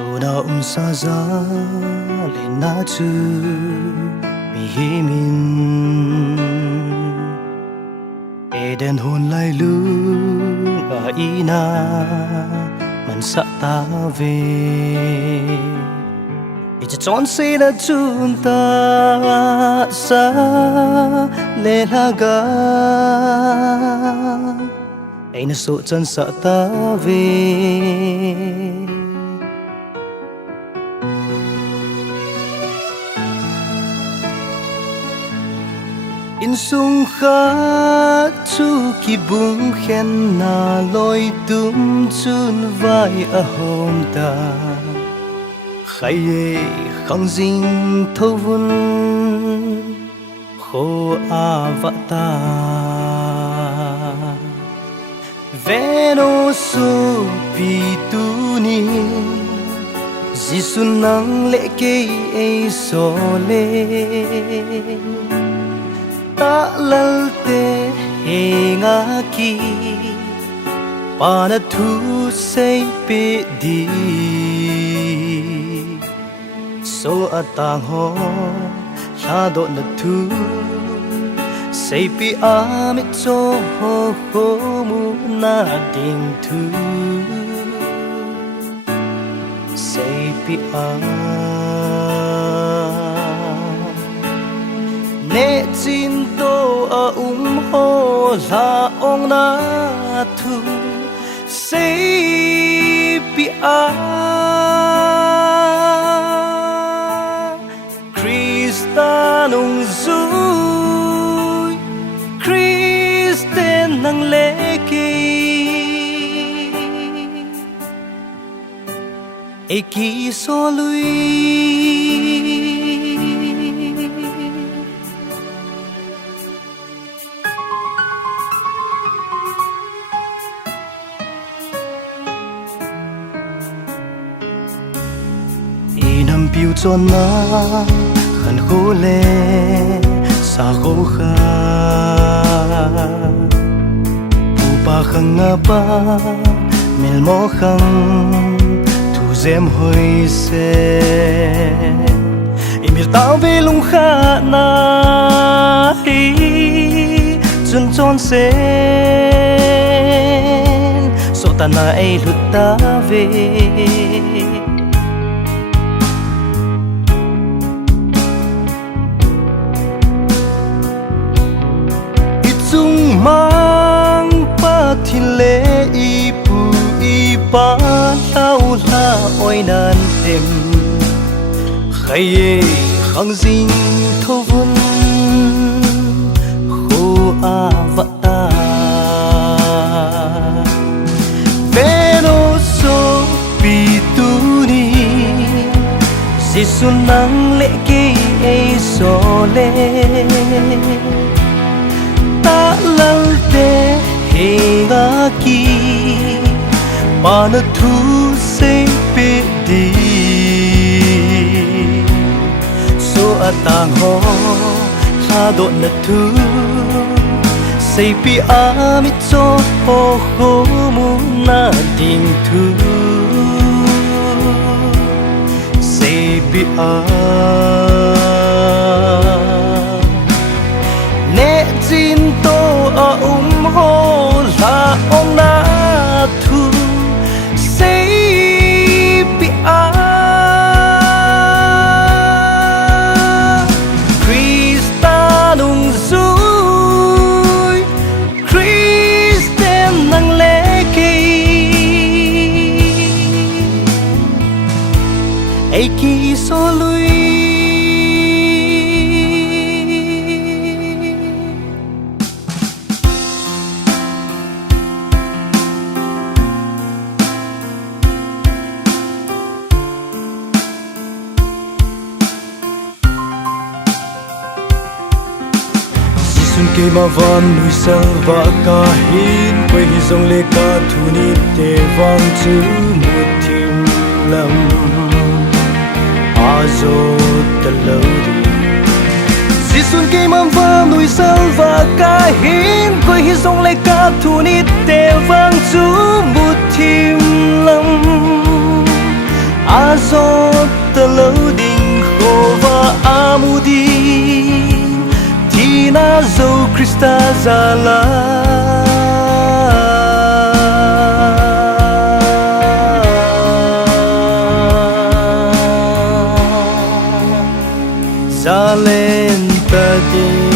na sa za le na chu mi hi min eden hôn lai lu ga ina man sa ta về chỉ chọn sẽ là chúng ta sa le la ga ai na so chân sa ta về in sung khát chu ki bung khen na loi tum chun vai a hom ta khai ye khang ding thâu vun khô a va ta veno su pi tu ni jisun nang le ke e so le ta lal te he nga ki pana thu say pe di so atang ho la do na thu say pe amit so ho ho mu na ding thu say pe nè chín tô a ho la ong na thu say pi Krista nung zui Kristen nang leki eki so lui nam piu cho na khăn khô le sa khô kha pu pa khang nga pa mil mo khang thu zem hoi se imir tao ve lung kha na hi chun chon se so ta na ai lut ta ve mang pa thiên lệ y pu y pa tao la oi nan tem khai ye khang ding thâu vun khô a va ta pero so pi tu ni si sun nang lệ ke e so le ta lal te he nga ki pana thu say pe di so atang ho la do na thu say pi amit so ho ho mu na ding thu say pi nè chín tô a ho la ong na thu say pi Krista nung zui Kristen nang leki ai ki so lui ke ma van nui sal va ka hin koi hi zong le ka thu ni te wang chu mu thim lam a zo ta lo di jisun ke ma van nui sal va ka hin koi hi zong le ka thu ni te wang chu mu thim lam a gió tờ lâu đình khổ và amudin thì na dâu Christa già la già lên ta đi